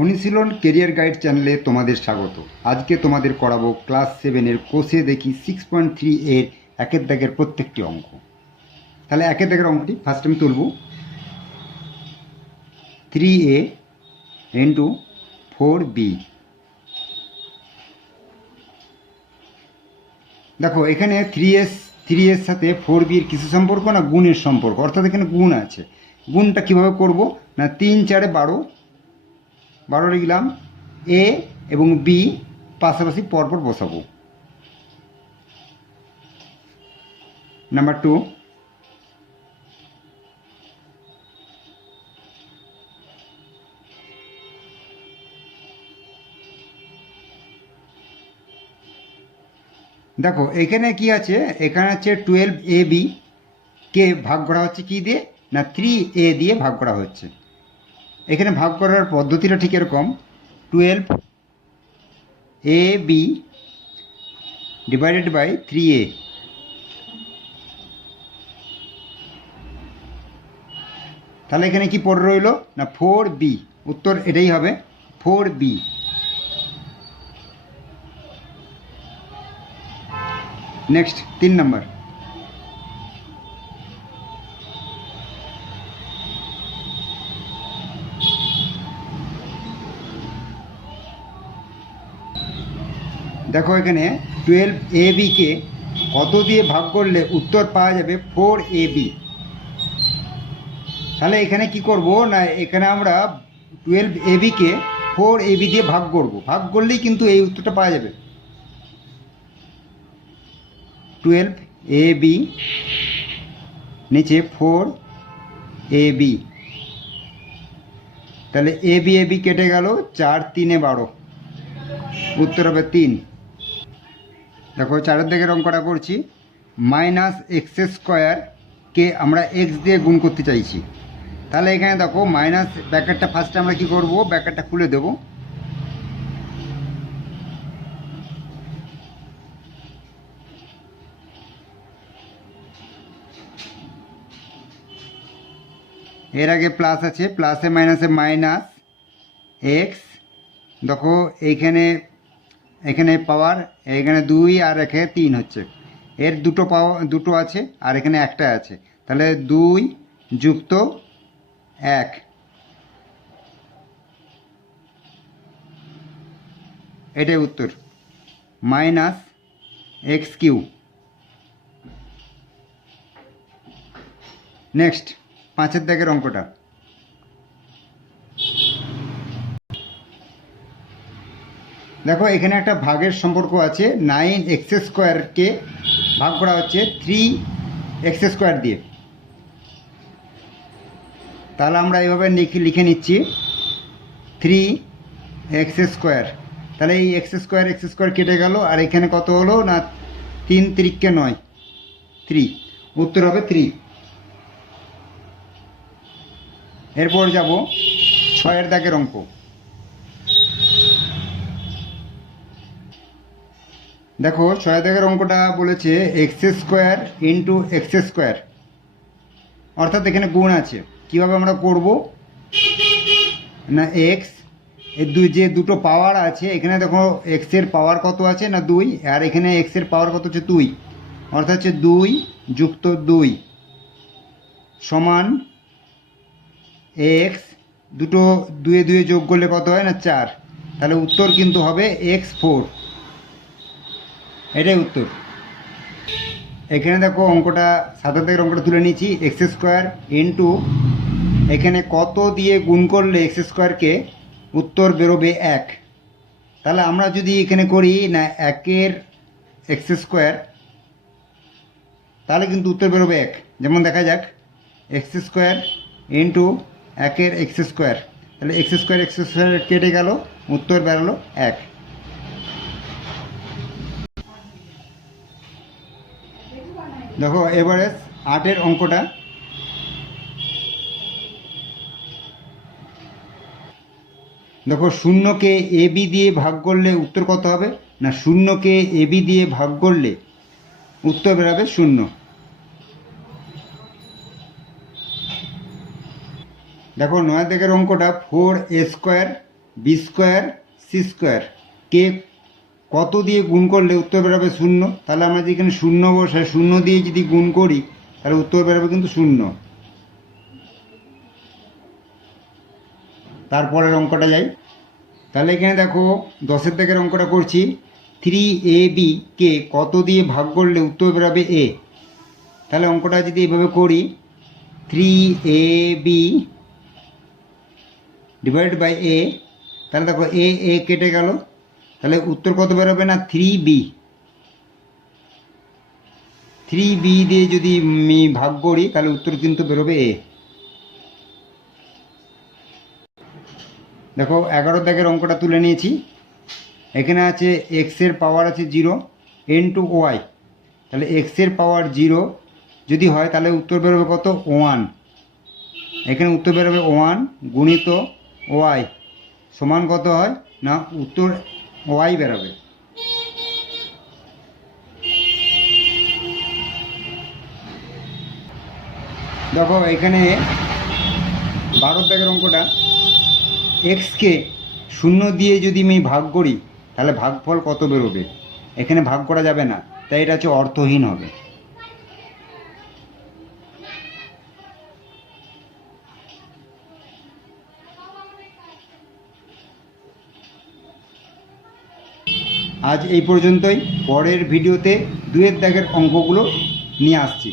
অনুশীলন career guide চ্যানেলে তোমাদের স্বাগত। আজকে তোমাদের করাবো ক্লাস 7-এর কোষে দেখি 6.3 এর একের দাগের প্রত্যেকটি অঙ্ক। তাহলে একের দাগের অঙ্কটি ফার্স্ট আমি তুলব। 3a into 4b। দেখো এখানে 3 এর সাথে 4b-র কিছু সম্পর্ক না গুণের সম্পর্ক, অর্থাৎ এখানে গুণ আছে। গুণটা কিভাবে করব না 3 4 12 12 লিখলাম, এ এবং বি পাশাপাশি পরপর বসাবো। নাম্বার 2, দেখো এখানে কি আছে, এখানে আছে 12ab কে ভাগ করা হচ্ছে কি দিয়ে না 3a দিয়ে ভাগ করা হচ্ছে। এখানে ভাগ করার পদ্ধতিটা ঠিক এরকম, 12ab ডিভাইডেড বাই 3a। তাহলে এখানে কি পড়ে রইল না 4b। উত্তর এটাই হবে 4b। নেক্সট 3 নম্বর, দেখো এখানে 12ab কে কত দিয়ে ভাগ করলে উত্তর পাওয়া যাবে 4ab। তাহলে এখানে কি করব না এখানে আমরা 12ab কে 4ab দিয়ে ভাগ করব, ভাগ করলেই কিন্তু এই উত্তরটা পাওয়া যাবে। 12ab নিচে 4ab, তাহলে ab কেটে গেল, 4 3 12, উত্তর হবে 3। দেখো 4-এর দিকের অঙ্কটা করছি। -x² কে আমরা x দিয়ে গুণ করতে চাইছি। তাহলে এখানে দেখো মাইনাস ব্র্যাকেটটা ফার্স্টে আমরা কি করব, ব্র্যাকেটটা খুলে দেব। এর আগে প্লাস আছে, প্লাসে মাইনাসে মাইনাস এক্স। দেখো এইখানে এখানে পাওয়ার, এখানে 2 আর এখানে 3 হচ্ছে, এর দুটো পাওয়ার দুটো আছে আর এখানে একটা আছে, তাহলে 2 যুক্ত 1, এটাই উত্তর, -x³। নেক্সট 5-এর দাগের অঙ্কটা, দেখো এখানে একটা ভাগের সম্পর্ক আছে। 9x² কে ভাগ করা হচ্ছে 3x² দিয়ে। তাহলে আমরা এইভাবে লিখে নিচ্ছি 3x²। তাহলে এই x² কেটে গেল, আর এখানে কত হলো না 3 3 9, 3, উত্তর হবে 3। এরপর যাব 6-এর দাগের অঙ্ক। দেখো 6-এর দাগের অঙ্কটা বলেছে x² ইন্টু x², অর্থাৎ এখানে গুণ আছে। কিভাবে আমরা করব না x এর যে দুটো পাওয়ার আছে, এখানে দেখো x এর পাওয়ার কত আছে না 2, আর এখানে x এর পাওয়ার কত হচ্ছে 2, অর্থাৎ হচ্ছে 2 যুক্ত 2 সমান x, দুটো 2 এ 2 যোগ করলে কত হয় না 4। তাহলে উত্তর কিন্তু হবে x4, এটাই উত্তর। এখানে দেখো অঙ্কটা 7-এর দিকের অঙ্কটা তুলে নিয়েছি, x² ইন্টু এখানে কত দিয়ে গুণ করলে x² কে উত্তর বেরোবে 1। তাহলে আমরা যদি এখানে করি না 1-এর x², তাহলে কিন্তু উত্তর বেরোবে 1। যেমন দেখা যাক x² ইন্টু 1-এর x², তাহলে x² কেটে গেল, উত্তর বেরোলো 1। দেখো এবারে 8-এর অঙ্কটা, দেখো 0-কে ab দিয়ে ভাগ করলে উত্তর কত হবে না 0-কে ab দিয়ে ভাগ করলে উত্তর বেরোবে 0। দেখো 9-এর দিকের অঙ্কটা 4a² B square C square কে কত দিয়ে গুণ করলে উত্তর বেরোবে শূন্য। তাহলে আমরা যদি এখানে শূন্য বসাই, শূন্য দিয়ে যদি গুণ করি তাহলে উত্তর বেরোবে কিন্তু শূন্য। তারপরের অঙ্কটা যাই। তাহলে এখানে দেখো 10-এর দাগের অঙ্কটা করছি। 3ab কে কত দিয়ে ভাগ করলে উত্তর বেরোবে এ। তাহলে অঙ্কটা যদি এইভাবে করি, 3ab ডিভাইড বাই এ, তাহলে দেখো এ এ কেটে গেল, তাহলে উত্তর কত বেরোবে না 3b। 3b দিয়ে যদি আমি ভাগ করি তাহলে উত্তর কিন্তু বেরোবে এ। দেখো 11 দাগের অঙ্কটা তুলে নিয়েছি। এখানে আছে এক্সের পাওয়ার আছে 0 ইন্টু ওয়াই। তাহলে এক্সের পাওয়ার 0 যদি হয় তাহলে উত্তর বেরোবে কত 1। এখানে উত্তর বেরোবে 1 গুণিত ওয়াই সমান কত হয় না উত্তর ওয়াই বেরোবে। দেখো এখানে 12 দাগের অঙ্কটা, এক্সকে 0 দিয়ে যদি আমি ভাগ করি তাহলে ভাগফল কত বেরোবে। এখানে ভাগ করা যাবে না, তাই এটা হচ্ছে অর্থহীন হবে। আজ এই পর্যন্তই। পরের ভিডিওতে 2-এর দাগের অঙ্কগুলো নিয়ে আসছি।